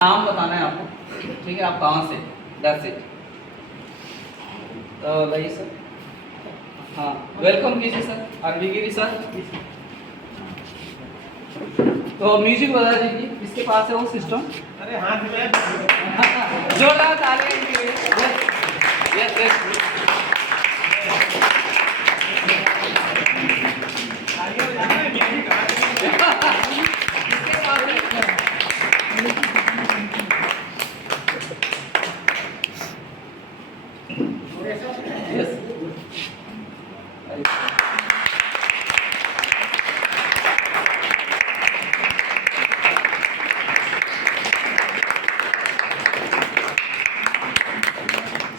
नाम बताना है आपको, ठीक है। आप कहाँ से, दैट्स इट। तो लाइए सर, हाँ वेलकम कीजिए सर, अरविगिरी सर। तो म्यूजिक बजा दीजिए, किसके पास है वो सिस्टम? अरे हाथ में जोरदार तालियां के लिए। यस यस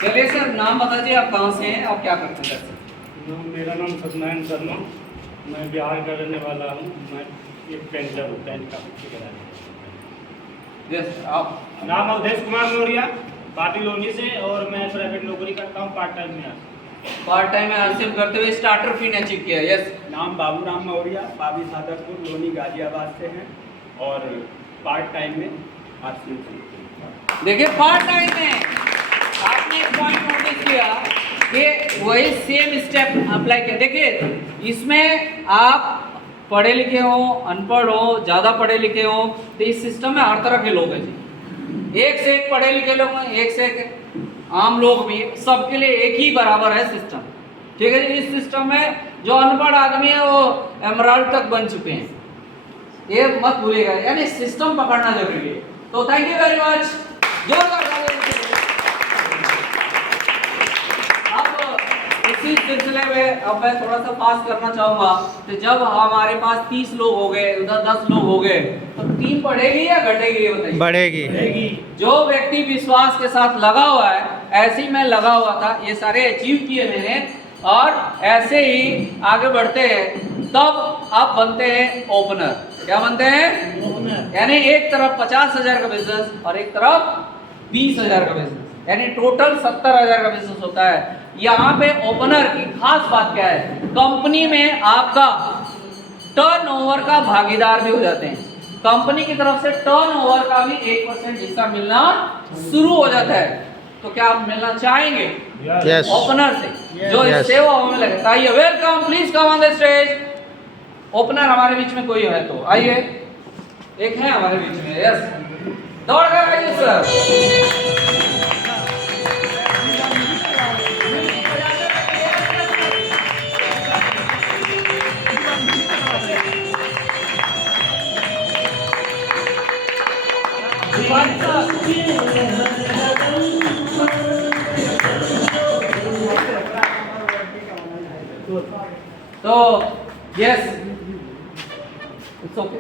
चलिए सर, नाम बता दीजिए, आप कहाँ से हैं और क्या करते हैं? मेरा नाम सत्यनारायण शर्मा, मैं बिहार का रहने वाला हूँ। मैं एक पेंटर हूँ, पेंट का ठेकेदार। यस, आप? नाम अवधेश कुमार मौर्य, पाटिल लोनी से, और मैं प्राइवेट नौकरी करता हूँ पार्ट टाइम में। पार्ट टाइम में आरसीएम करते हुए स्टार्टर पिन अचीव किया। यस। नाम बाबूराम मौर्य, बाबी सादरपुर लोनी गाजियाबाद से हैं और पार्ट टाइम में आरसीएम से। देखिए, पार्ट टाइम में आपने एक पॉइंट नोटिस किया कि वही सेम स्टेप अप्लाई किया। देखिए, इसमें आप पढ़े लिखे हो, अनपढ़ हो, ज़्यादा पढ़े लिखे हो, तो इस सिस्टम में हर तरह के लोग हैं जी। एक से एक पढ़े लिखे लोग हैं, एक से एक आम लोग भी, सबके लिए एक ही बराबर है सिस्टम, ठीक है जी। इस सिस्टम में जो अनपढ़ आदमी है वो एमराल्ड तक बन चुके हैं, ये मत भूलिएगा। यानी सिस्टम पकड़ना जरूरी है। तो थैंक यू वेरी मच, जोरदार तालियां दीजिए। इसी सिलसिले में अब मैं थोड़ा सा पास करना चाहूंगा। तो जब हमारे पास 30 लोग हो गए, उधर 10 लोग हो गए, तो टीम बढ़ेगी या घटेगी, ये बताइए? बढ़ेगी। जो व्यक्ति विश्वास के साथ लगा हुआ है, ऐसे ही मैं लगा हुआ था, ये सारे अचीव किए मैंने, और ऐसे ही आगे बढ़ते हैं, तब आप बनते हैं ओपनर। क्या बनते हैं? यानी एक तरफ 50,000 का बिजनेस और एक तरफ 20,000 का बिजनेस, यानी टोटल 70,000 का बिजनेस होता है। यहाँ पे ओपनर की खास बात क्या है? कंपनी में आपका टर्नओवर का भागीदार भी हो जाते हैं। कंपनी की तरफ से टर्नओवर का भी 1% हिस्सा मिलना शुरू हो जाता है। तो क्या आप मिलना चाहेंगे? Yes. ओपनर से जो इस सेवा में लगे। आइए, welcome, please come on the stage. Opener हमारे बीच में कोई है तो आइए, एक है हमारे बीच में। यस, दौड़ कर आइए सर। तो यस, इट्स ओके।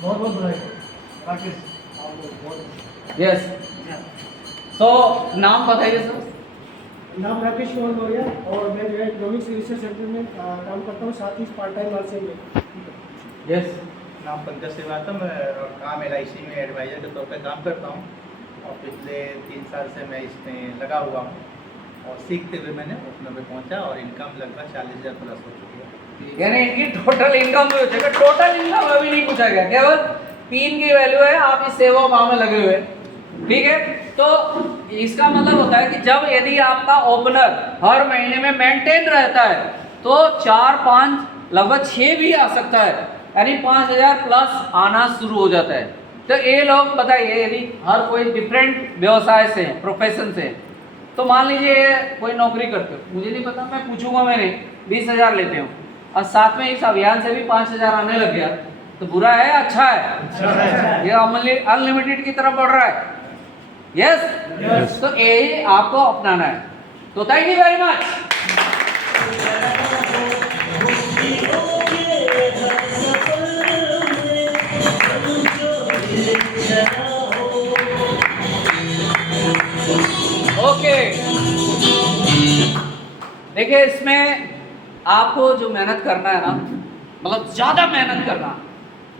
बहुत बहुत बधाई राकेश। यस, तो नाम बताइए सर। नाम राकेश कुमार मौर्य, और मैं जो है इकोनॉमिक्स रिसर्च सेंटर में काम करता हूँ, साथ ही पार्ट टाइम आरसीएम में। यस। नाम पंकज श्रीवास्तव, मैं काम LIC में एडवाइजर के तौर पर काम करता हूँ, और पिछले 3 साल से मैं इसमें लगा हुआ हूँ, और सीखते हुए मैंने ओपनर पे पहुँचा, और इनकम लगभग 40,000 प्लस हो चुकी है। यानी इनकी टोटल इनकम भी हो जाएगा। टोटल इनकम अभी नहीं पूछा गया, केवल 3 की वैल्यू है। आप इस सेवा भाव में लगे हुए, ठीक है। तो इसका मतलब होता है कि जब यदि आपका ओपनर हर महीने में मेंटेन रहता है, तो 4, 5, लगभग 6 भी आ सकता है, यानी 5,000 प्लस आना शुरू हो जाता है। तो ये लोग बताइए, यदि हर कोई डिफरेंट व्यवसाय से, प्रोफेशन से, तो मान लीजिए कोई नौकरी करते हो, मुझे नहीं पता, मैं पूछूंगा, मैंने 20,000 लेते हो, और साथ में इस अभियान से भी 5,000 आने लग गया, तो बुरा है या अच्छा है? ये अनलिमिटेड की तरफ बढ़ रहा है। यस, तो यही आपको अपनाना है। तो thank you very much. Okay, देखिए, इसमें आपको जो मेहनत करना है ना, मतलब ज्यादा मेहनत करना,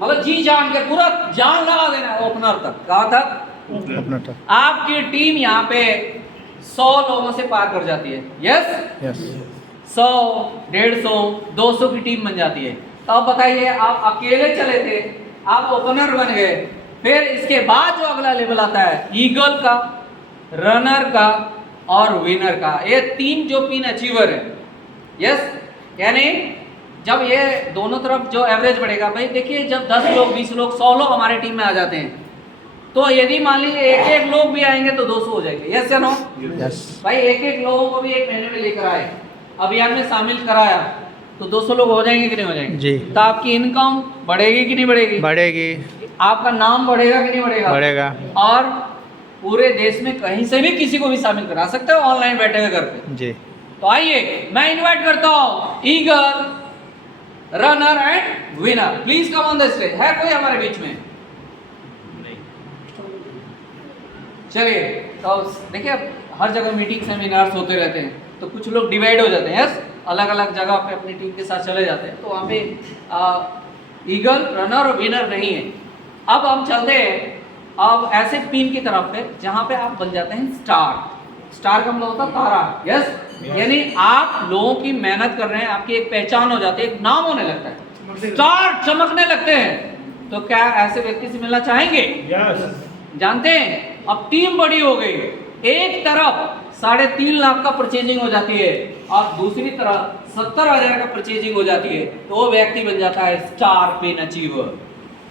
मतलब जी जान के पूरा जान लगा देना है ओपनर तक। कहाँ तक? आपकी टीम यहाँ पे 100 लोगों से पार कर जाती है। यस, 100, 150, 200 की टीम बन जाती है। तो अब बताइए, आप अकेले चले थे, आप ओपनर बन गए, फिर इसके बाद जो अगला लेवल आता है ईगल का, रनर का और विनर का, ये 3 जो पिन अचीवर है। यस, यानी जब ये दोनों तरफ जो एवरेज बढ़ेगा, भाई देखिए जब 10 लोग, 20 लोग, 100 लोग हमारे टीम में आ जाते हैं, तो यदि मान लीजिए एक लोग भी आएंगे तो 200 हो जाएंगे। यस या नो? यस। भाई एक लोगों को भी एक महीने में लेकर आए, अभियान में शामिल कराया, तो 200 लोग हो जाएंगे कि नहीं हो जाएंगे? जी। तो आपकी इनकम बढ़ेगी कि नहीं बढ़ेगी? बढ़ेगी। आपका नाम बढ़ेगा कि नहीं बढ़ेगा? बढ़ेगा। और पूरे देश में कहीं से भी किसी को भी शामिल करा सकते हो ऑनलाइन बैठे हुए घर पे। जी। तो आइए मैं इनवाइट करता हूँ eagle, runner and winner, please come on the stage. है कोई हमारे बीच में? चलिए, तो देखिए हर जगह मीटिंग सेमिनार्स होते रहते हैं, तो कुछ लोग डिवाइड हो जाते हैं। यस, अलग अलग जगह पे अपनी टीम के साथ चले जाते हैं, तो वहाँ पे ईगल, रनर और विनर नहीं है। अब हम चलते हैं अब ऐसे पिन की तरफ पे जहाँ पे आप बन जाते हैं स्टार। स्टार का मतलब होता है तारा। यस, यानी आप लोगों की मेहनत कर रहे हैं, आपकी एक पहचान हो जाती है, एक नाम होने लगता है, स्टार चमकने लगते हैं। तो क्या ऐसे व्यक्ति से मिलना चाहेंगे? यस। जानते हैं अब टीम बड़ी हो गई, एक तरफ 3.5 लाख का परचेजिंग हो जाती है और दूसरी तरफ 70,000 का परचेजिंग हो जाती है, तो वो व्यक्ति बन जाता है स्टार पिन अचीवर।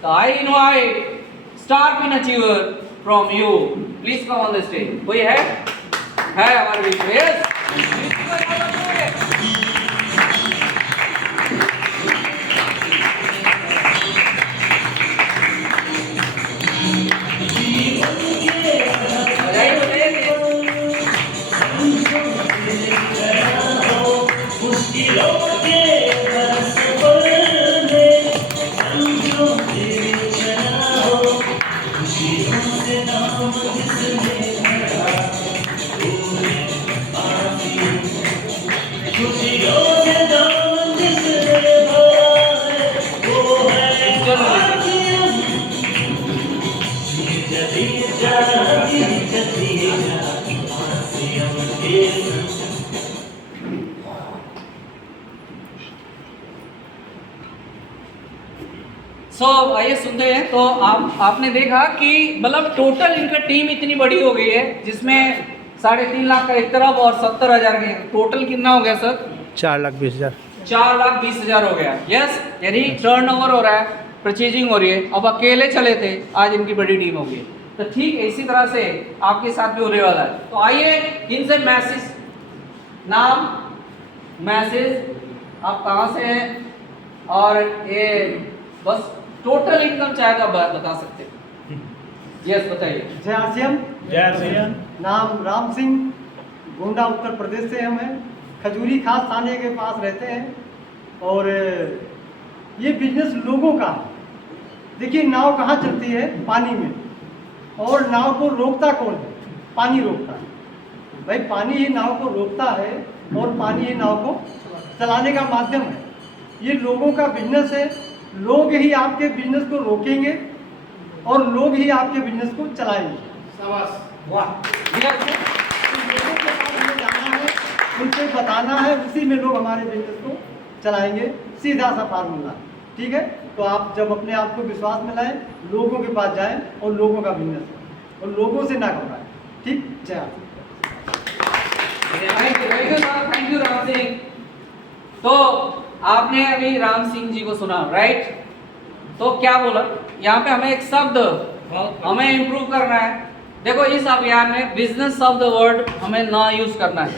तो I invite star pin achiever from you, please come on the stage. कोई है हमारे बीच में? यस, आइए सुनते हैं। तो आपने देखा कि मतलब टोटल इनका टीम इतनी बड़ी हो गई है, जिसमें 3.5 लाख का एक तरफ और 70,000 के, टोटल कितना हो गया सर? 4,20,000। 4,20,000 हो गया। यस, यानी टर्नओवर हो रहा है, परचेजिंग हो रही है। अब अकेले चले थे, आज इनकी बड़ी टीम हो गई। तो ठीक इसी तरह से आपके साथ भी होने वाला है। तो आइए इनसे मैसेज, नाम, मैसेज, आप कहाँ से हैं और ये बस टोटल इनकम चाहे तो आप बता सकते हैं। यस, बताइए। जय आसियम। जय श्री। नाम राम सिंह, गोंडा उत्तर प्रदेश से हम हैं, खजूरी खास थाने के पास रहते हैं। और ये बिजनेस लोगों का है। देखिए नाव कहाँ चलती है? पानी में। और नाव को रोकता कौन है? पानी रोकता है। भाई पानी ही नाव को रोकता है और पानी ही नाव को चलाने का माध्यम है। ये लोगों का बिजनेस है। लोग ही आपके बिजनेस को रोकेंगे और लोग ही आपके बिजनेस को चलाएंगे। शाबाश, वाह। लोगों के पास हमें जाना है, उनसे बताना है, उसी में लोग हमारे बिजनेस को चलाएंगे। सीधा सा फार्मूला, ठीक है? तो आप जब अपने आप को विश्वास में लाएं, लोगों के पास जाएं और लोगों का बिजनेस करें और लोगों से ना घबराएं। ठीक? जय थैंक यू राम सिंह। तो आपने अभी राम सिंह जी को सुना, राइट? तो क्या बोला यहाँ पे? हमें एक शब्द हमें इम्प्रूव करना है। देखो इस अभियान में बिजनेस शब्द वर्ड हमें ना यूज करना है,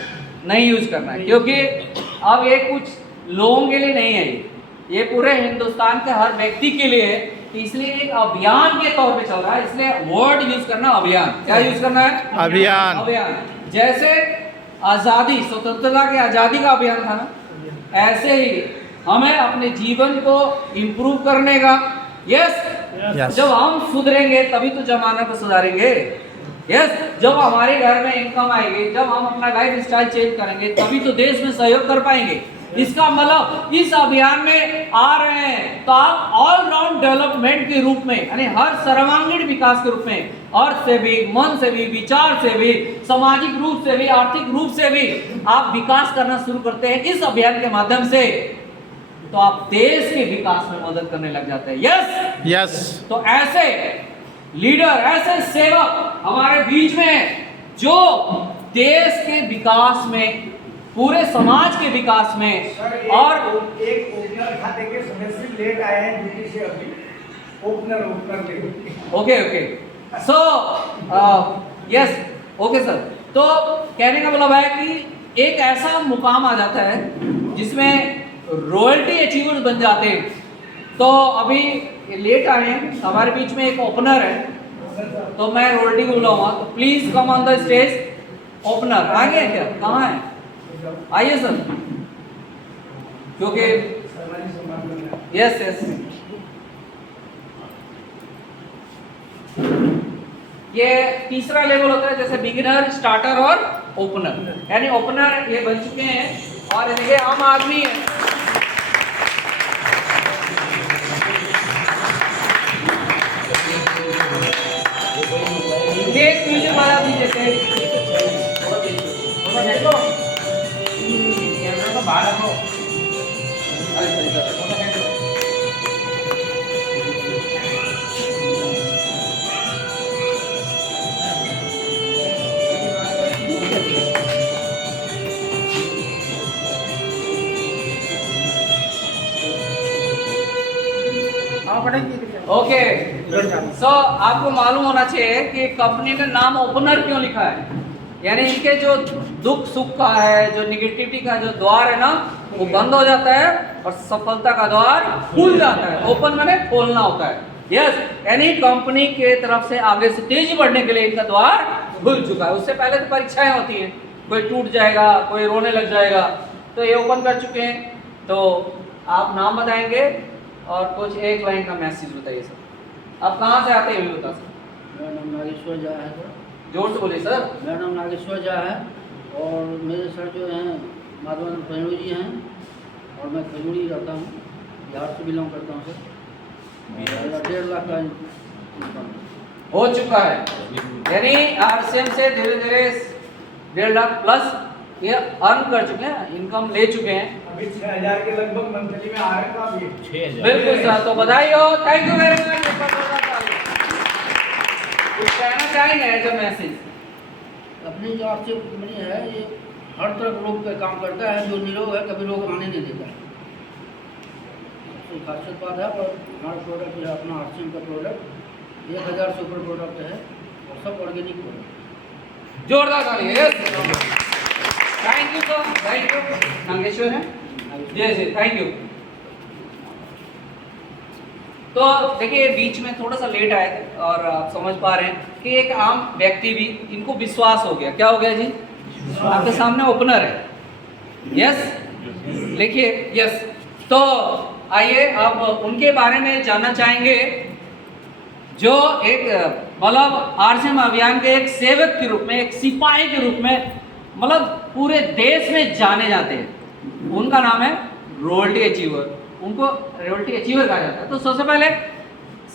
नहीं यूज करना है, क्योंकि अब ये कुछ लोगों के लिए नहीं है, ये पूरे हिंदुस्तान के हर व्यक्ति के लिए है। इसलिए एक अभियान के तौर पे चल रहा है, इसलिए वर्ड यूज करना अभियान। क्या यूज करना है? अभियान। अभियान। जैसे आज़ादी, स्वतंत्रता की आज़ादी का अभियान था ना, ऐसे ही हमें अपने जीवन को इम्प्रूव करने का। यस, जब हम सुधरेंगे तभी तो जमाना को सुधारेंगे। यस, जब हमारे घर में इनकम आएगी, जब हम अपना लाइफ स्टाइल चेंज करेंगे, तभी तो देश में सहयोग कर पाएंगे। इसका मतलब इस अभियान में आ रहे हैं तो आप ऑलराउंड डेवलपमेंट के रूप में, यानी हर सर्वांगीण विकास के रूप में, अर्थ से भी, मन से भी, विचार से भी, सामाजिक रूप से भी, आर्थिक रूप से भी आप विकास करना शुरू करते हैं इस अभियान के माध्यम से, तो आप देश के विकास में मदद करने लग जाते हैं। Yes yes. तो ऐसे लीडर, ऐसे सेवक हमारे बीच में जो देश के विकास में, पूरे समाज के विकास में, और एक ओपनर खाते के सदस्य लेट आए हैं ड्यूटी से अभी, opener late. Okay so yes okay sir. तो कहने का मतलब है कि एक ऐसा मुकाम आ जाता है जिसमें रॉयल्टी अचीवर्स बन जाते हैं। तो अभी लेट आए हैं, हमारे बीच में एक ओपनर है, तो मैं रॉयल्टी को बुलाऊंगा, तो please come on the stage. Opener आ गए क्या, कहाँ है? आइए सर, क्योंकि यस यस ये तीसरा लेवल होता है, जैसे बिगिनर, स्टार्टर और ओपनर। यानी ओपनर ये बन चुके हैं और ये आम आदमी है। एक म्यूजिक बजा दीजिए ओके। सो आपको मालूम होना चाहिए कि कंपनी ने नाम ओपनर क्यों लिखा है, यानी इनके जो दुख सुख का है, जो निगेटिविटी का जो द्वार है ना, वो बंद हो जाता है और सफलता का द्वार खुल जाता है। ओपन माने खोलना होता है। यस, यानी कंपनी के तरफ से आगे से तेजी बढ़ने के लिए इनका द्वार खुल चुका है। उससे पहले तो परीक्षाएं होती हैं, कोई टूट जाएगा, कोई रोने लग जाएगा, तो ये ओपन कर चुके हैं। तो आप नाम बताएंगे और कुछ एक लाइन का मैसेज बताइए सर। आप कहाँ से आते हैं ये बता सर। मेरा नाम नागेश्वर झा है सर। जोर से बोलिए सर। मेरा नाम नागेश्वर झा है और मेरे सर जो हैं माधवानंद फैनू जी हैं और मैं खजूरी रहता हूँ, बिहार से बिलोंग करता हूँ सर। मेरा 1.5 लाख का इनकम हो चुका है, यानी आरसीएम से धीरे धीरे 1.5 लाख प्लस ये अर्न कर चुके हैं, इनकम ले चुके हैं। अभी 6,000 के लगभग मंथली में आ रहे हैं, तो आप ये 6,000 बिल्कुल सर, तो बधाई हो, थैंक यू वेरी मच। कुछ कहना चाहेंगे एज अ मैसेज? अपनी जो आपसे कंपनी है ये हर तरह रोग का काम करता है, जो निरोग है कभी रोग आने नहीं देता है। सबसे खासियत बात है, और हमारा प्रोडक्ट जो है अपना आरसीएम का प्रोडक्ट 1000 से ऊपर प्रोडक्ट है और सब ऑर्गेनिक प्रोडक्ट। जोरदार ताली। Yes, thank you sir, thank you. Nageshwar है जी जी, थैंक यू। तो देखिए बीच में थोड़ा सा लेट आए थे और आप समझ पा रहे हैं कि एक आम व्यक्ति भी, इनको विश्वास हो गया। क्या हो गया जी? आपके सामने ओपनर है। यस, लिखिए यस। तो आइए अब उनके बारे में जानना चाहेंगे, जो एक मतलब आरसीएम अभियान के एक सेवक के रूप में, एक सिपाही के रूप में मतलब पूरे देश में जाने जाते हैं। उनका नाम है रॉयल्टी अचीवर। उनको रॉयल्टी अचीवर कहा जाता है। तो सबसे पहले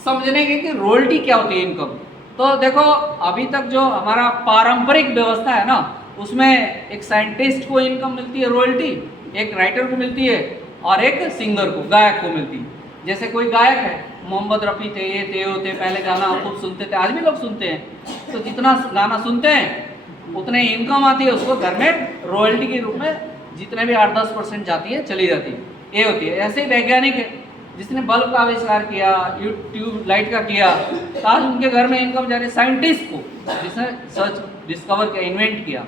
समझने के कि रॉयल्टी क्या होती है, इनकम। तो देखो अभी तक जो हमारा पारंपरिक व्यवस्था है ना, उसमें एक साइंटिस्ट को इनकम मिलती है रॉयल्टी, एक राइटर को मिलती है और एक सिंगर को, गायक को मिलती है। जैसे कोई गायक है, मोहम्मद रफ़ी थे, ये थे वो थे, पहले गाना खूब सुनते थे, आज भी लोग सुनते हैं। तो जितना गाना सुनते हैं उतने इनकम आती है, उसको घर में रॉयल्टी के रूप में जितने भी 8-10% जाती है, चली जाती है, ये होती है। ऐसे ही वैज्ञानिक है, जिसने बल्ब का आविष्कार किया, ट्यूब लाइट का किया, तो आज उनके घर में इनकम जा रही है। साइंटिस्ट को, जिसने सर्च डिस्कवर किया, इन्वेंट किया।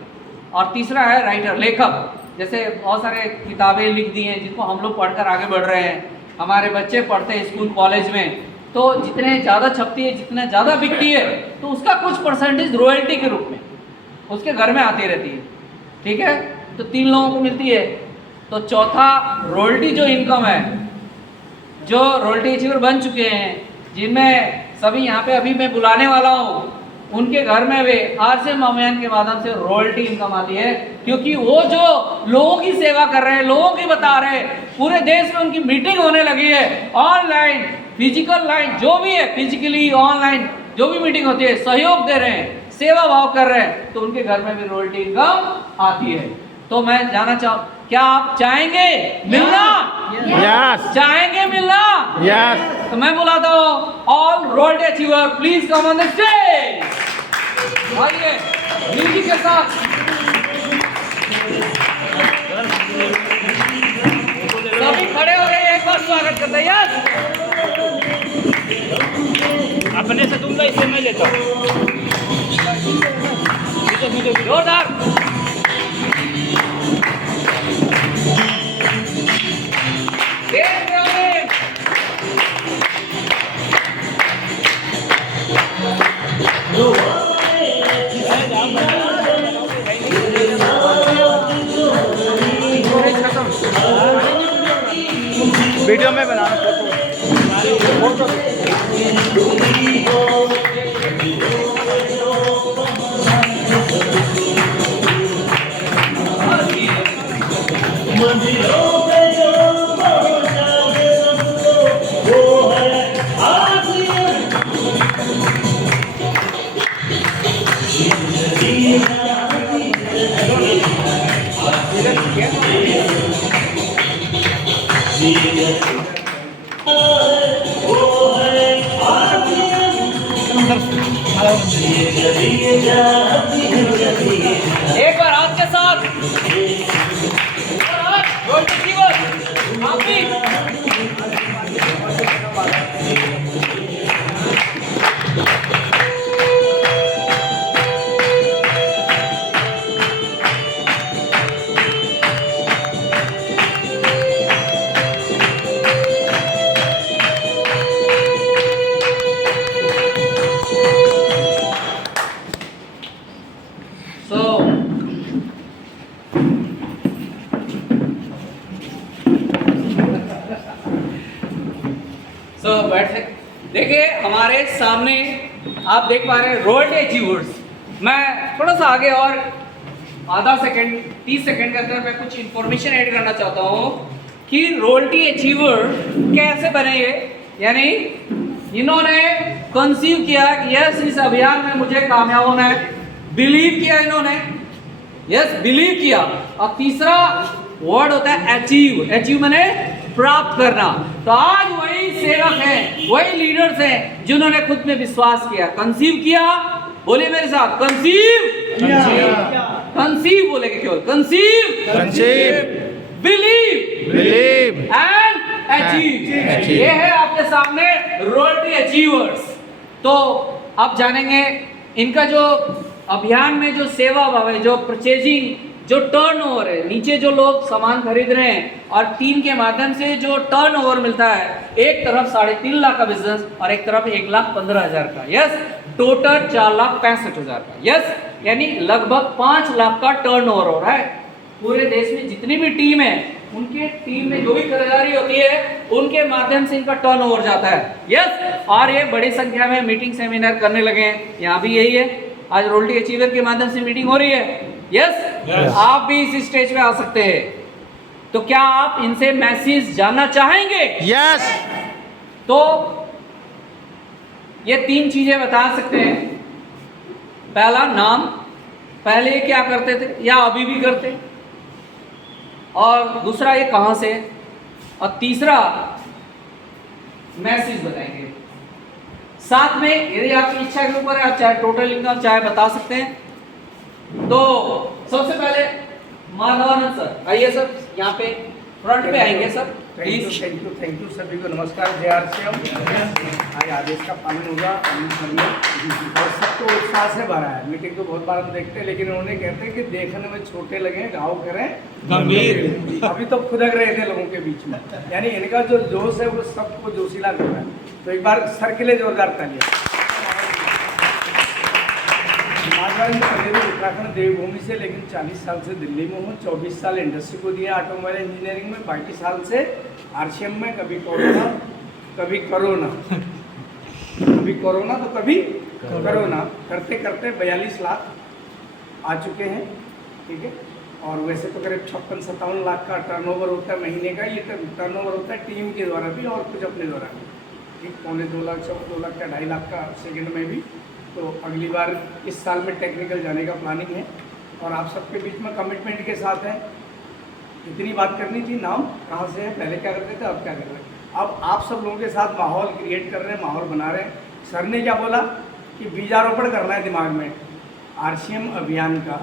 और तीसरा है राइटर, लेखक। जैसे बहुत सारे किताबें लिख दी हैं जिनको हम लोग पढ़कर आगे बढ़ रहे हैं, हमारे बच्चे पढ़ते हैं स्कूल कॉलेज में। तो जितने ज़्यादा छपती है, जितने ज़्यादा बिकती है, तो उसका कुछ परसेंटेज रॉयल्टी के रूप में उसके घर में आती रहती है। ठीक है, तो 3 लोगों को मिलती है। तो चौथा रॉयल्टी जो इनकम है, जो रॉयल्टी अचीवर बन चुके हैं, जिनमें सभी यहाँ पे अभी मैं बुलाने वाला हूँ, उनके घर में वे आरसीएम अभियान के माध्यम से रॉयल्टी इनकम आती है। क्योंकि वो जो लोगों की सेवा कर रहे हैं, लोगों की बता रहे हैं, पूरे देश में उनकी मीटिंग होने लगी है, ऑनलाइन, फिजिकल लाइन, जो भी है, फिजिकली ऑनलाइन जो भी मीटिंग होती है, सहयोग दे रहे हैं, सेवा भाव कर रहे हैं, तो उनके घर में भी रॉयल्टी इनकम आती है। तो मैं जानना चाहूँ, क्या आप चाहेंगे मिलना? यस चाहेंगे मिलना? यस। तो मैं बुलाता हूँ all royalty achiever, please come on the stage. आइए म्यूजिक के साथ। सभी खड़े हो गए, एक बार स्वागत करते हैं। यस, अपने से दूंगा, इससे मैं लेता हूँ। जोरदार। वीडियो में बनाना फोटो। एक बार हाथ के साथ। आप भी। देखिए हमारे सामने आप देख पा रहे हैं रॉयल्टी अचीवर्स। मैं थोड़ा सा आगे और आधा सेकंड 30 सेकंड के अंदर मैं कुछ इंफॉर्मेशन ऐड करना चाहता हूँ कि रॉयल्टी अचीवर कैसे बने ये, यानी इन्होंने कंसीव किया कि यस इस अभियान में मुझे कामयाब होना है, बिलीव किया इन्होंने, यस बिलीव किया। और तीसरा वर्ड होता है अचीव। अचीव माने प्राप्त करना। तो आज वही सेवक हैं, वही लीडर्स हैं जिन्होंने खुद में विश्वास किया, कंसीव किया। बोलिए मेरे साथ, कंसीव, कंसीव बोलेंगे केवल, कंसीव, बिलीव एंड अचीव। ये है आपके सामने रॉयल्टी अचीवर्स। तो आप जानेंगे इनका जो अभियान में जो सेवा भाव है, जो परचेजिंग, जो टर्नओवर है, नीचे जो लोग सामान खरीद रहे हैं और टीम के माध्यम से जो टर्नओवर मिलता है, एक तरफ 3.5 लाख का बिजनेस और एक तरफ 1,15,000 का, यस टोटल 4,65,000 का, यस यानी लगभग 5 लाख का टर्नओवर हो रहा है। पूरे देश में जितनी भी टीम है, उनके टीम में जो भी खरीदारी होती है उनके माध्यम से इनका टर्नओवर जाता है, यस। और ये बड़ी संख्या में मीटिंग सेमिनार करने लगे हैं, यहाँ भी यही है। आज रॉयल्टी अचीवर के माध्यम से मीटिंग हो रही है, यस। आप भी इस स्टेज पे आ सकते हैं। तो क्या आप इनसे मैसेज जानना चाहेंगे? यस। तो ये 3 चीजें बता सकते हैं। पहला नाम, पहले क्या करते थे या अभी भी करते, और दूसरा ये कहां से, और तीसरा मैसेज बताएंगे। साथ में यदि आपकी इच्छा के ऊपर है, आप चाहे टोटल इनकम चाहे बता सकते हैं। तो सबसे पहले माधवानंद सर आइए सर, यहाँ पे फ्रंट पे आएंगे सर प्लीज। थैंक यू सभी को नमस्कार। आज आदेश का पालन होगा और सबको उत्साह से भरा है। मीटिंग तो बहुत बार हम देखते हैं, लेकिन उन्होंने कहते हैं कि देखने में छोटे लगे घाव करें गंभीर। अभी तो खुदक रहे थे लोगों के बीच में, यानी इनका जो जोश है वो सबको जोशीला कर रहा है। तो एक बार सर के लिए जोरदार तालियां। उत्तराखंड देवभूमि से, लेकिन 40 साल से दिल्ली में हूँ। 24 साल इंडस्ट्री को दिया ऑटोमोबाइल इंजीनियरिंग में, 22 साल से आरसीएम में। कभी कोरोना कभी करोना, कभी कोरोना तो कभी करोना, करते करते 42 लाख आ चुके हैं, ठीक है। और वैसे तो करीब 56-57 लाख का टर्नओवर होता है महीने का। ये टर्नओवर होता है टीम के द्वारा भी और कुछ अपने द्वारा भी, ठीक 2.25 लाख 2 लाख का 2.5 लाख का सेकंड में भी। तो अगली बार इस साल में टेक्निकल जाने का प्लानिंग है और आप सबके बीच में कमिटमेंट के साथ है। इतनी बात करनी थी, नाम कहाँ से है, पहले क्या करते थे, अब क्या कर रहे हैं। अब आप सब लोगों के साथ माहौल क्रिएट कर रहे हैं, माहौल बना रहे हैं। सर ने क्या बोला कि बीजारोपण करना है दिमाग में, आरसीएम अभियान का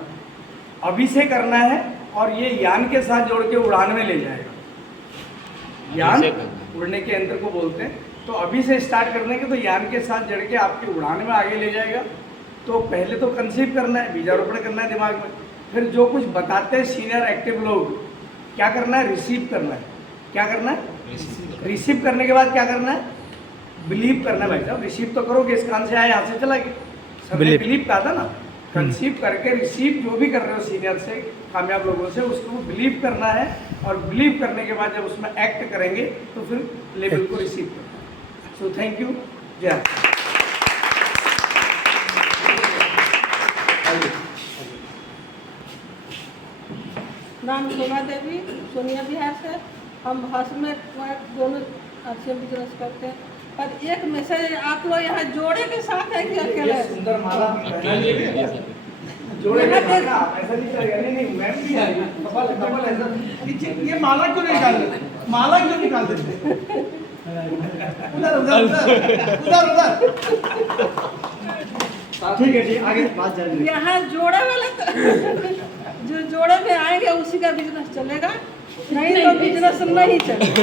अभी से करना है और ये यान के साथ जोड़ के उड़ान में ले जाएगा। यान उड़ने के यंत्र को बोलते हैं, तो अभी से स्टार्ट करने के तो यान के साथ जड़ के आपकी उड़ान में आगे ले जाएगा। तो पहले तो कंसीव करना है, बीजारोपण करना है दिमाग में, फिर जो कुछ बताते हैं सीनियर एक्टिव लोग क्या करना है, रिसीव करना है। क्या करना है, रिसीव करने के बाद क्या करना है, बिलीव करना है। भाई साहब रिसीव तो करोगे, इस कान से आया यहाँ से चला गया, सर ने बिलीव कहा था ना। कंसीव करके रिसीव जो भी कर रहे हो सीनियर से, कामयाब लोगों से, उसको बिलीव करना है और बिलीव करने के बाद जब उसमें एक्ट करेंगे तो फिर लेवल को रिसीव करना है। सो थैंक यू, जय। नाम सोमा देवी, सोनिया बिहार से। हम हंसमें दोनों अच्छे बिजनेस करते हैं। पर एक मैसेज आप लोग यहाँ जोड़े के साथ है कि अकेले? सुंदर माला जोड़े के साथ ना, ऐसा नहीं चलेगा। नहीं मैम भी आई, कपल ऐसा ये माला क्यों नहीं निकाल देते? माला क्यों निकाल देते? उधर उधर उधर उधर। ठीक है, ठीक, आगे बात जारी। यहाँ जोड़े वाले जो जोड़े में आएंगे उसी का बिजनेस चलेगा, नहीं तो बिजनेस नहीं चलेगा।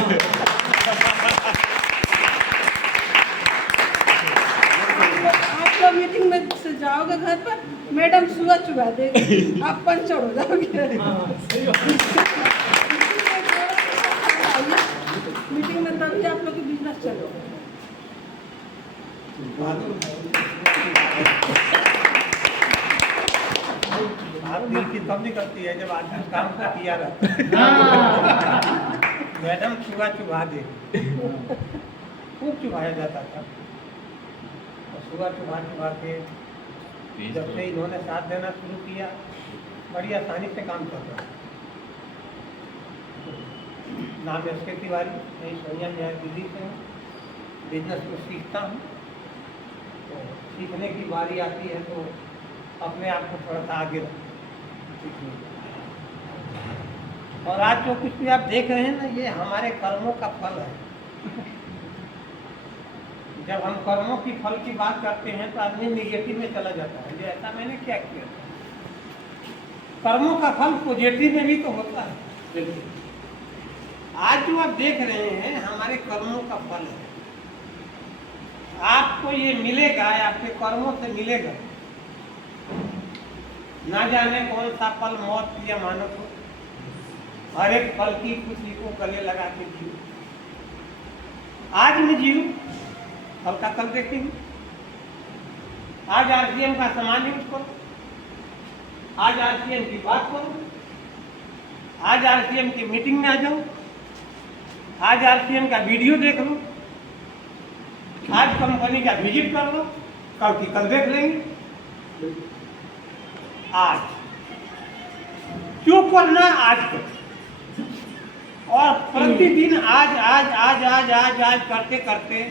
आप लोग मीटिंग में से जाओगे घर पर, मैडम सुबह चुबा देगी, आप पंचर हो जाओगे। मीटिंग में तभी आप लोग की बिजनेस चलेगा। दिल की तब निकलती है जब आदमी काम को किया रहता है। मैडम चुबा दे, खूब चुभाया जाता था और चुबा के जब से इन्होंने साथ देना शुरू किया, बड़ी आसानी से काम कर रहा है। नाम है उसके तिवारी, मैं सोनिया बिहार दिल्ली से हूँ। बिजनेस को सीखता हूँ, तो सीखने की बारी आती है तो अपने आप को थोड़ा सा आगे रखो। और आज जो कुछ भी आप देख रहे हैं ना, ये हमारे कर्मों का फल है। जब हम कर्मों की फल की बात करते हैं तो आदमी निगेटिव में चला जाता है, ये ऐसा मैंने क्या किया। कर्मों का फल पॉजिटिव में भी तो होता है। आज जो आप देख रहे हैं हमारे कर्मों का फल है। आपको ये मिलेगा, आपके कर्मों से मिलेगा। ना जाने कौन सा फल मौत या मानव हो, हर एक फल की खुशी को गले लगा के जियो। आज मैं जियो, कल का कल देखेंगे। आज आरसीएम का सामान यूज करो, आज आरसीएम की बात करो, आज आरसीएम की मीटिंग में आ जाओ, आज आरसीएम का वीडियो देख लो, आज कंपनी का विजिट कर लो, कल की कल देख लेंगे। आज क्यों करना, आज करो। और प्रतिदिन आज आज आज आज आज आज करते करते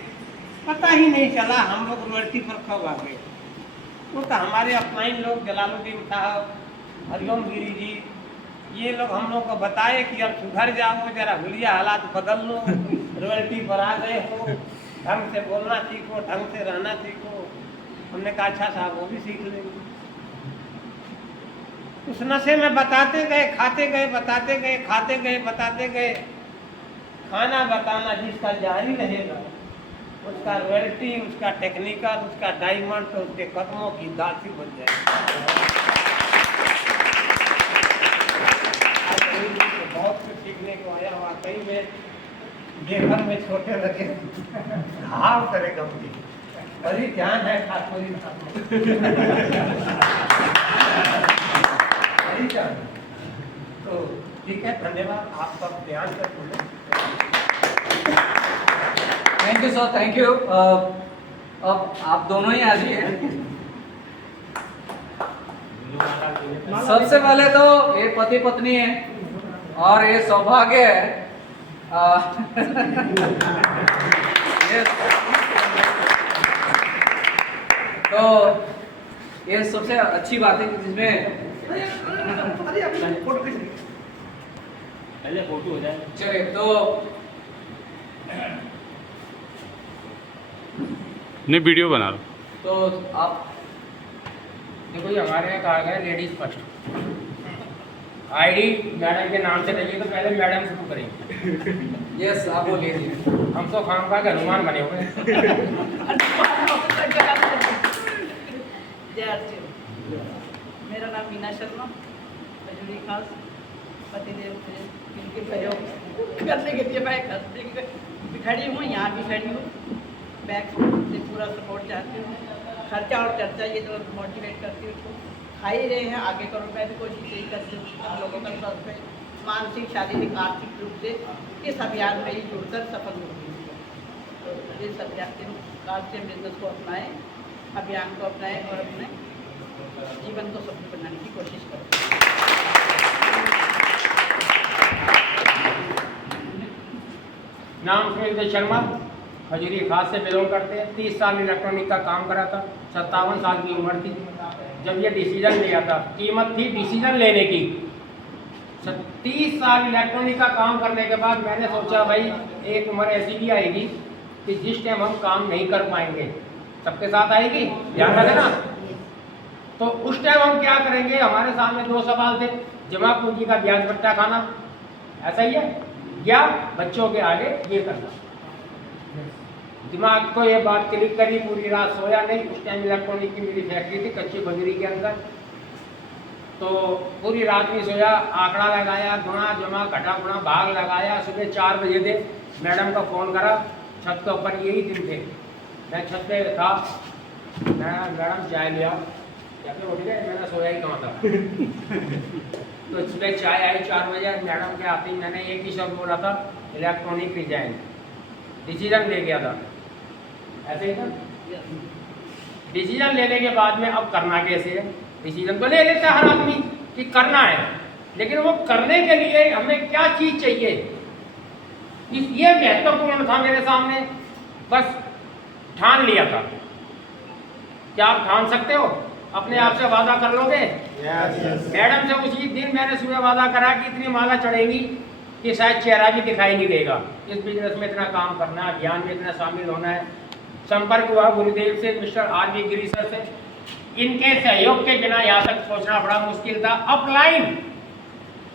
पता ही नहीं चला हम लोग रॉयल्टी पर कब आ गए। वो तो हमारे अपनाइन लोग जलालुद्दीन साहब, हरिओम गिरी जी, ये लोग हम लोग को बताए कि अब सुधर जाओ, जरा हुलिया हालात बदल लो, रॉयल्टी पर आ गए हो, ढंग से बोलना सीखो, ढंग से रहना सीखो। हमने कहा अच्छा साहब वो भी सीख लेंगे। उस नशे में बताते गए, खाते गए, बताते गए, खाते गए, बताते गए। खाना बताना जिसका जारी रहेगा, उसका रॉयल्टी, उसका टेक्निकल, उसका डायमंड तो उसके कदमों की दासी बन जाएगी। बहुत कुछ सीखने को आया। वाकई में देखने में छोटे लगे, हाव करे गमती, बड़ी ध्यान है ठाकुरी तो ठीक है, धन्यवाद। आप सब ध्यान से सुने। Thank you sir, thank you. अब आप दोनों ही आ जाइए। सबसे पहले तो ये पति पत्नी है और ये सौभाग्य है। Yes. तो ये सबसे अच्छी बात है कि जिसमें पहले फोटो हो जाए। चलिए तो नहीं वीडियो बना लो। तो आप देखो जी, हमारे यहाँ कहा गया लेडीज फर्स्ट। आईडी मैडम के नाम से रहिए तो पहले मैडम शुरू करेंगे। यस आप बोलिए। हम तो खाम खा के हनुमान बने हुए हैं। मेरा नाम मीना शर्मा, खजूरी खास पतिदेव थे, इनके सहयोग करने के लिए मैं घर पे खड़ी हूँ, यहाँ भी खड़ी हूँ। बैक से पूरा सपोर्ट चाहती हूँ। खर्चा और चर्चा ये तो मोटिवेट करती हूँ। खा ही रहे हैं, आगे करो। मैं भी कोशिश यही करती हूँ हम लोगों का स्वास्थ्य मानसिक, शारीरिक, आर्थिक रूप से इस अभियान में ही जुड़कर सफल होगी। तो इस अभियान के से बिजनेस को अपनाएं, अभियान को अपनाएं और अपने जीवन को सफल बनाने की कोशिश करें। नाम सुनील शर्मा, खजूरी खास से बिलोंग करते हैं। 30 साल इलेक्ट्रॉनिक का काम करा था। 57 साल की उम्र थी जब ये डिसीजन लिया था। कीमत थी डिसीजन लेने की। 30 साल इलेक्ट्रॉनिक का काम करने के बाद मैंने सोचा भाई एक उम्र ऐसी भी आएगी कि जिस टाइम हम काम नहीं कर पाएंगे। सबके साथ आएगी, ध्यान रखना। तो उस टाइम हम क्या करेंगे? हमारे सामने 2 सवाल थे। जमा पूंजी का ब्याज बट्टा खाना, ऐसा ही है, या बच्चों के आगे ये करना। दिमाग को ये बात क्लिक करी, पूरी रात सोया नहीं। उस टाइम इलेक्ट्रॉनिक की मेरी फैक्ट्री थी कच्ची बजरी के अंदर। तो पूरी रात नहीं सोया, आंकड़ा लगाया, गुणा जमा घटा गुणा भाग लगाया। सुबह 4 बजे थे, मैडम का फ़ोन करा। छत के ऊपर यही दिन थे, मैं छत पे था। मैडम चाय लिया, कैसे उठ गए? मैंने सोया ही कहाँ था। तो सुबह चाय आई 4 बजे। मैडम के आते ही मैंने एक ही शब्द बोला था, इलेक्ट्रॉनिक रिजाइन। डिसीजन ले गया था, ऐसे ही था। डिसीजन लेने के बाद में अब करना कैसे है? डिसीजन तो ले लेता है हर आदमी कि करना है, लेकिन वो करने के लिए हमें क्या चीज़ चाहिए, ये महत्वपूर्ण था मेरे सामने। बस ठान लिया था। क्या आप ठान सकते हो? अपने आप से वादा कर लोगे? मैडम से उसी दिन मैंने सुबह वादा करा कि इतनी माला चढ़ेगी कि शायद चेहरा भी दिखाई नहीं देगा। इस बिजनेस में इतना काम करना है, अभियान में इतना शामिल होना है। संपर्क हुआ गुरुदेव से, मिस्टर आर.वी. गिरी सर से। इनके सहयोग के बिना यहाँ तक पहुँचना बड़ा मुश्किल था। अपलाइन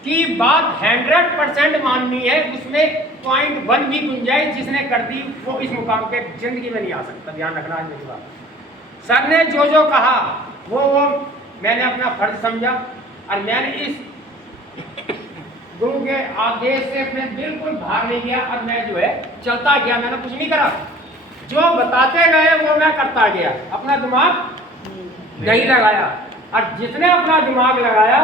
की बात 100% माननी है, उसमें 0.1 भी गुंजाइश जिसने कर दी वो इस मुकाम पे जिंदगी में नहीं आ सकता। ध्यान रखना है मेरी बात। सर ने जो जो कहा वो मैंने अपना फर्ज समझा और मैंने इस गुरु के आदेश से मैं बिल्कुल बाहर नहीं गया और मैं जो है चलता गया। मैंने कुछ नहीं करा, जो बताते गए वो मैं करता गया। अपना दिमाग नहीं लगाया, और जिसने अपना दिमाग लगाया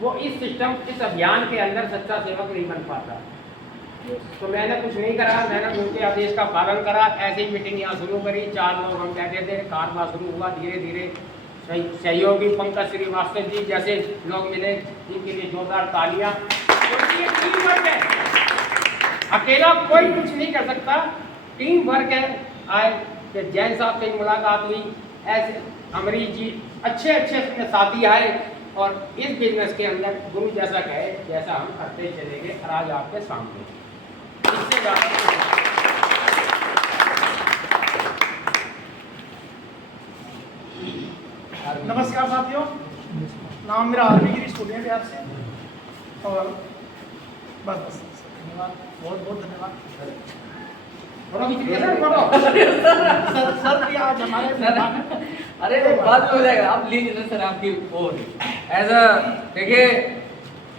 वो इस सिस्टम, इस अभियान के अंदर सच्चा सेवक नहीं बन पाता। तो मैंने कुछ नहीं करा, मैंने उनके आदेश का पालन करा। ऐसे ही मीटिंग यहाँ शुरू करी, 4 लोग हम बैठे थे, कारवा शुरू हुआ। धीरे धीरे सहयोगी पंकज श्रीवास्तव जी जैसे लोग मिले, जिनके लिए जोरदार तालियां। ये टीम वर्क है, अकेला कोई कुछ नहीं कर सकता, टीम वर्क है। आए जैन साहब से मुलाकात हुई, ऐसे अमरीश जी अच्छे अच्छे साथी आए और इस बिजनेस के अंदर गुरु जैसा कहे जैसा हम करते चलेंगे। और आज आपके सामने इससे ज़्यादा नमस्कार साथियों, नाम मेरा आर.वी. गिरी, स्टूडेंट बिहार से। और बस धन्यवाद, बहुत बहुत धन्यवाद। सर भी आज हमारे अरे बाद में हो जाएगा, आप लीजिए ना सर आपकी वो एज अ। देखिए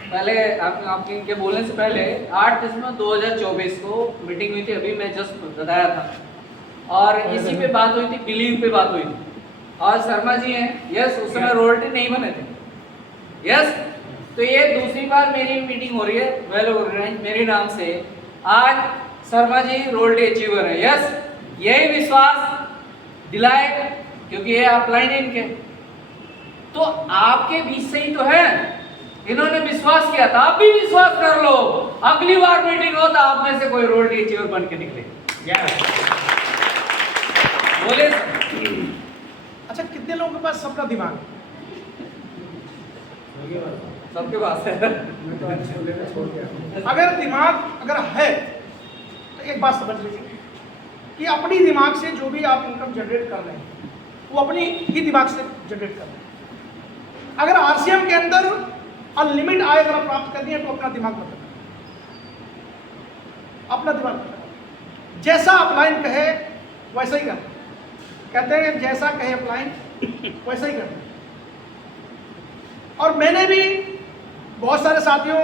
पहले आपके इनके बोलने से पहले 8 दिसंबर 2024 को मीटिंग हुई थी, अभी मैं जस्ट बताया था, और इसी पे बात हुई थी, बिलीव पे बात हुई थी। और शर्मा जी हैं, यस, उस समय रॉयल्टी नहीं बने थे, यस। तो ये दूसरी बार मेरी मीटिंग हो रही है वेल ऑर्गेनाइज मेरे नाम से। आज शर्मा जी रॉयल्टी अचीवर है, यस। यही विश्वास दिलाए क्योंकि ये अपलाइन है इनके, तो आपके बीच से ही तो है, इन्होंने विश्वास किया था, आप भी विश्वास कर लो, अगली बार मीटिंग हो तो आप में से कोई रोड टीचर बन के निकले। बोले अच्छा, कितने लोगों के पास सबका दिमाग है? सबके पास है। अगर दिमाग अगर है तो एक बात समझ लीजिए कि अपनी दिमाग से जो भी आप इनकम जनरेट कर रहे हैं वो अपनी ही दिमाग से जनरेट कर रहे हैं। अगर आरसीएम के अंदर अनलिमिट आय अगर आप प्राप्त करनी है तो अपना दिमाग बदलना, अपना दिमाग बदलना। जैसा अपलाइन कहे वैसा ही करना, कहते हैं जैसा कहे अपलाइन वैसा ही करना। और मैंने भी बहुत सारे साथियों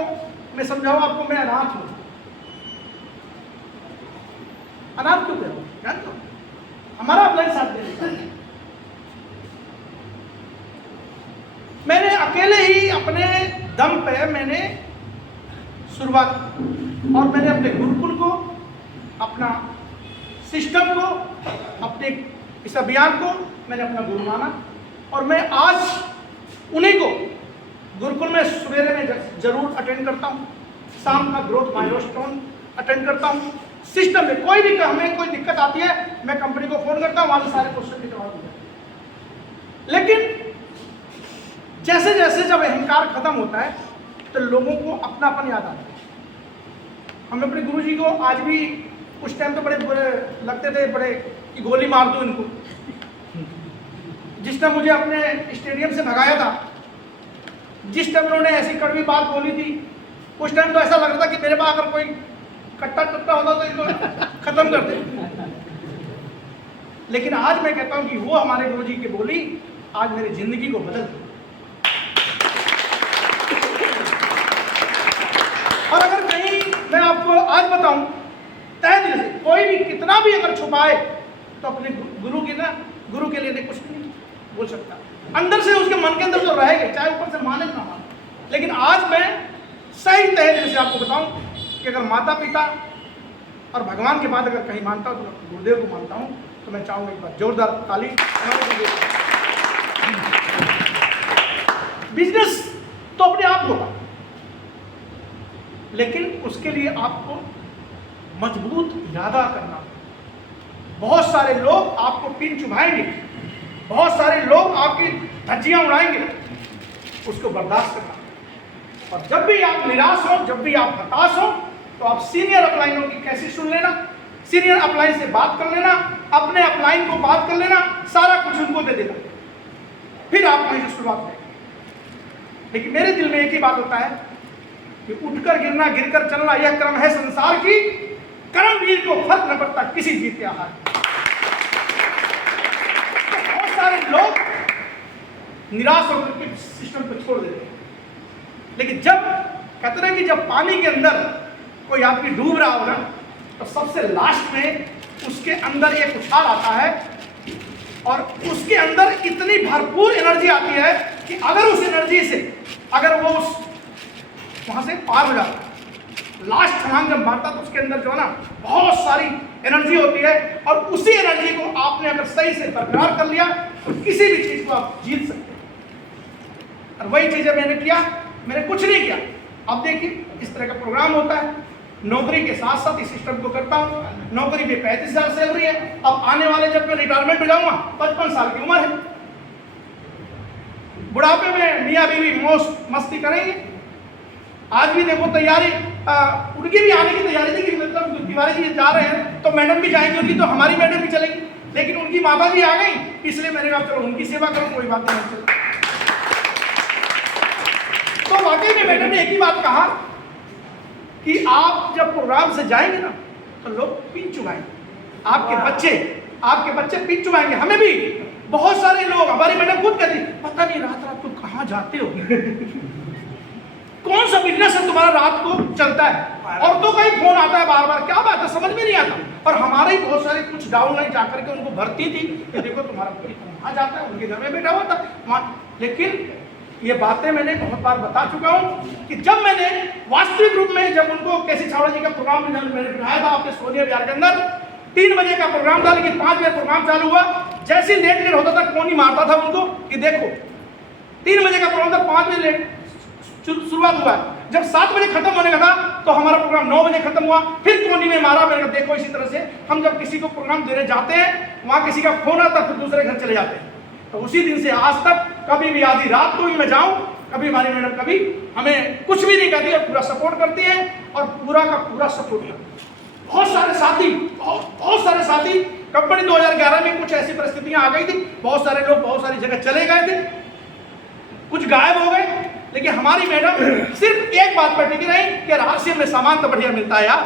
में समझाऊं आपको, मैं अनाथ हूं। अनाथ क्यों कह रहा हूं जानते हो? हमारा अपलाइन साथ दे देता है। मैंने अकेले ही अपने दम पे मैंने शुरुआत की और मैंने अपने गुरुकुल को, अपना सिस्टम को, अपने इस अभियान को मैंने अपना गुरु माना। और मैं आज उन्हीं को गुरुकुल में सवेरे में जरूर अटेंड करता हूँ, शाम का ग्रोथ माइलस्टोन अटेंड करता हूँ। सिस्टम में कोई भी हमें कोई दिक्कत आती है मैं कंपनी को फोन करता हूँ, वहां से सारे क्वेश्चन के जवाब देता हूँ। लेकिन जैसे जैसे जब अहंकार खत्म होता है तो लोगों को अपनापन याद आता है। हम अपने गुरुजी को आज भी उस टाइम तो बड़े बुरे लगते थे, बड़े कि गोली मार दो इनको। जिस टाइम मुझे अपने स्टेडियम से भगाया था, जिस टाइम उन्होंने ऐसी कड़वी बात बोली थी, उस टाइम तो ऐसा लग रहा था कि मेरे पास अगर कोई कट्टा टट्टा होता तो इनको खत्म कर दे। लेकिन आज मैं कहता हूं कि वो हमारे गुरुजी की बोली आज मेरी जिंदगी को बदल दी। और अगर कहीं मैं आपको आज बताऊं, तहे दिल से कोई भी कितना भी अगर छुपाए तो अपने गुरु के लिए कुछ नहीं बोल सकता। अंदर से उसके मन के अंदर तो रहेगा, चाहे ऊपर से माने ना माने। लेकिन आज मैं सही तहे दिल से आपको बताऊं कि अगर माता पिता और भगवान के बाद अगर कहीं मानता हूं तो गुरुदेव को मानता हूं। तो मैं चाहूंगा एक बार जोरदार ताली। बिजनेस तो अपने आप होगा, लेकिन उसके लिए आपको मजबूत इरादा करना। बहुत सारे लोग आपको पिन चुभाएंगे, बहुत सारे लोग आपकी धज्जियां उड़ाएंगे, उसको बर्दाश्त करना। और जब भी आप निराश हो, जब भी आप हताश हो, तो आप सीनियर अपलाइनों की कैसे सुन लेना, सीनियर अपलाइन से बात कर लेना, अपने अपलाइन को बात कर लेना, सारा कुछ उनको दे देना, फिर आप वहीं से शुरुआत करें। लेकिन मेरे दिल में एक ही बात होता है कि उठकर गिरना, गिरकर चलना, यह क्रम है संसार की। कर्मवीर को फर्क न पड़ता किसी जीत या हार। बहुत सारे लोग निराश होकर के सिस्टम को छोड़ देते हैं। लेकिन जब कहते हैं कि जब पानी के अंदर कोई आपकी डूब रहा होगा तो सबसे लास्ट में उसके अंदर एक उछाल आता है और उसके अंदर इतनी भरपूर एनर्जी आती है कि अगर उस एनर्जी से अगर वो उस वहां से पार हो जाता है, लास्ट छलांग जब मारता तो उसके अंदर जो है ना बहुत सारी एनर्जी होती है। और उसी एनर्जी को आपने अगर सही से बरकरार कर लिया तो किसी भी चीज को आप जीत सकते हैं। और वही चीजें मैंने किया, मैंने कुछ नहीं किया। अब देखिए इस तरह का प्रोग्राम होता है, नौकरी के साथ साथ इस सिस्टम को करता हूँ। नौकरी में 35,000 सैलरी है। अब आने वाले जब मैं रिटायरमेंट हो जाऊंगा 55 साल की उम्र है, बुढ़ापे में मियाँ बीवी मौज मस्ती करेंगे। आज भी देखो तैयारी उनकी भी आने की तैयारी थी कि मतलब तिवारी जी जा रहे हैं तो मैडम भी जाएंगी उनकी, तो हमारी मैडम भी चलेंगी। लेकिन उनकी माता जी आ गई, इसलिए मैंने कहा चलो उनकी सेवा करो, कोई बात नहीं। तो वाकई में मैडम ने एक ही बात कहा कि आप जब प्रोग्राम से जाएंगे ना तो लोग पिन चुभाएंगे, आपके बच्चे पिन चुभाएंगे। हमें भी बहुत सारे लोग, हमारी मैडम खुद कहती पता नहीं रात रात को कहाँ जाते हो, कौन सा बिजनेस है तुम्हारा रात को चलता है। और तो कहीं फोन आता है बार बार, क्या बात है समझ में नहीं आता। और हमारे ही बहुत सारे कुछ डाउन लाइन जाकर के उनको भरती थी कि देखो तुम्हारा वहाँ जाता है, उनके घर में बैठा हुआ था। लेकिन ये बातें मैंने बहुत बार बता चुका हूँ कि जब मैंने वास्तविक रूप में जब उनको केसी छावड़ा जी का प्रोग्राम मैंने बिठाया था अपने सोनिया बिहार के अंदर, 3 बजे का प्रोग्राम था, लेकिन 5 बजे प्रोग्राम चालू हुआ। जैसे लेट होता था कौन ही मारता था उनको कि देखो 3 बजे का प्रोग्राम था, 5 बजे लेट शुरुआत हुआ। जब 7 बजे खत्म होने का था तो हमारा प्रोग्राम 9 बजे खत्म हुआ। फिर कोनी में मारा, मैंने कहा देखो इसी तरह से हम जब किसी को प्रोग्राम देने जाते हैं, वहाँ किसी का फोन आता फिर दूसरे घर चले जाते हैं। तो उसी दिन से आज तक कभी भी आधी रात को भी मैं जाऊँ, कभी हमारी मैडम कभी हमें कुछ भी नहीं कहती है, पूरा सपोर्ट करती है और पूरा का पूरा सपोर्ट करती है। बहुत सारे साथी कंपनी 2011 में कुछ ऐसी परिस्थितियां आ गई थी, बहुत सारे लोग बहुत सारी जगह चले गए थे, कुछ गायब हो गए, लेकिन हमारी मैडम सिर्फ एक बात पर टिकी रही कि RCM में सामान तो बढ़िया मिलता है यार।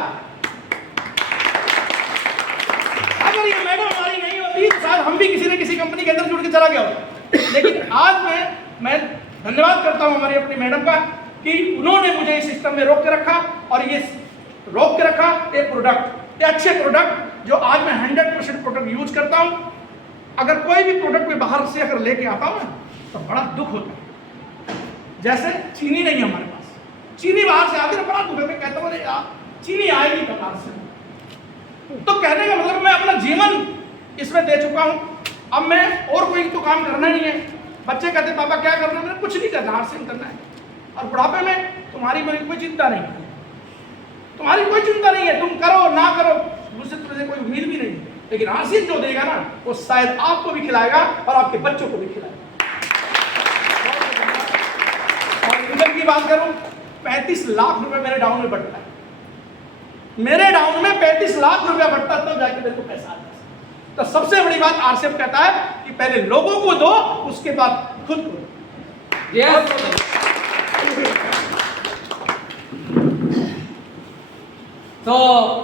अगर ये मैडम हमारी नहीं होती तो शायद हम भी किसी न किसी कंपनी के अंदर जुड़ के चला गया होता। लेकिन आज मैं धन्यवाद करता हूं हमारी अपनी मैडम का कि उन्होंने मुझे इस सिस्टम में रोक के रखा और ये रोक के रखा एक प्रोडक्ट, अच्छे प्रोडक्ट जो आज मैं 100% प्रोडक्ट यूज करता हूं। अगर कोई भी प्रोडक्ट मैं बाहर से अगर लेके आता हूं तो बड़ा दुख होता है। जैसे चीनी नहीं है हमारे पास, चीनी बाहर से आती है, बड़ा दुख है। मैं कहता हूँ यार चीनी आएगी कहाँ से? तो कहने का मतलब मैं अपना जीवन इसमें दे चुका हूँ, अब मैं और कोई तो काम करना नहीं है। बच्चे कहते पापा क्या करना है, मैंने कुछ नहीं करना, RCM करना है। और बुढ़ापे में तुम्हारी मेरी कोई चिंता नहीं है, तुम्हारी कोई चिंता नहीं है, तुम करो ना करो, मुझसे तुझे कोई उम्मीद भी नहीं है। लेकिन RCM जो देगा ना वो शायद आपको भी खिलाएगा और आपके बच्चों को भी खिलाएगा। और इनकम की बात करूं, 35 लाख रुपए मेरे डाउन में बढ़ता है। मेरे डाउन में 35 लाख रुपया बढ़ता तो जाके मेरे को पैसा आता है। तो सबसे बड़ी बात RCM कहता है कि पहले लोगों को दो, उसके बाद खुद को दो। यस तो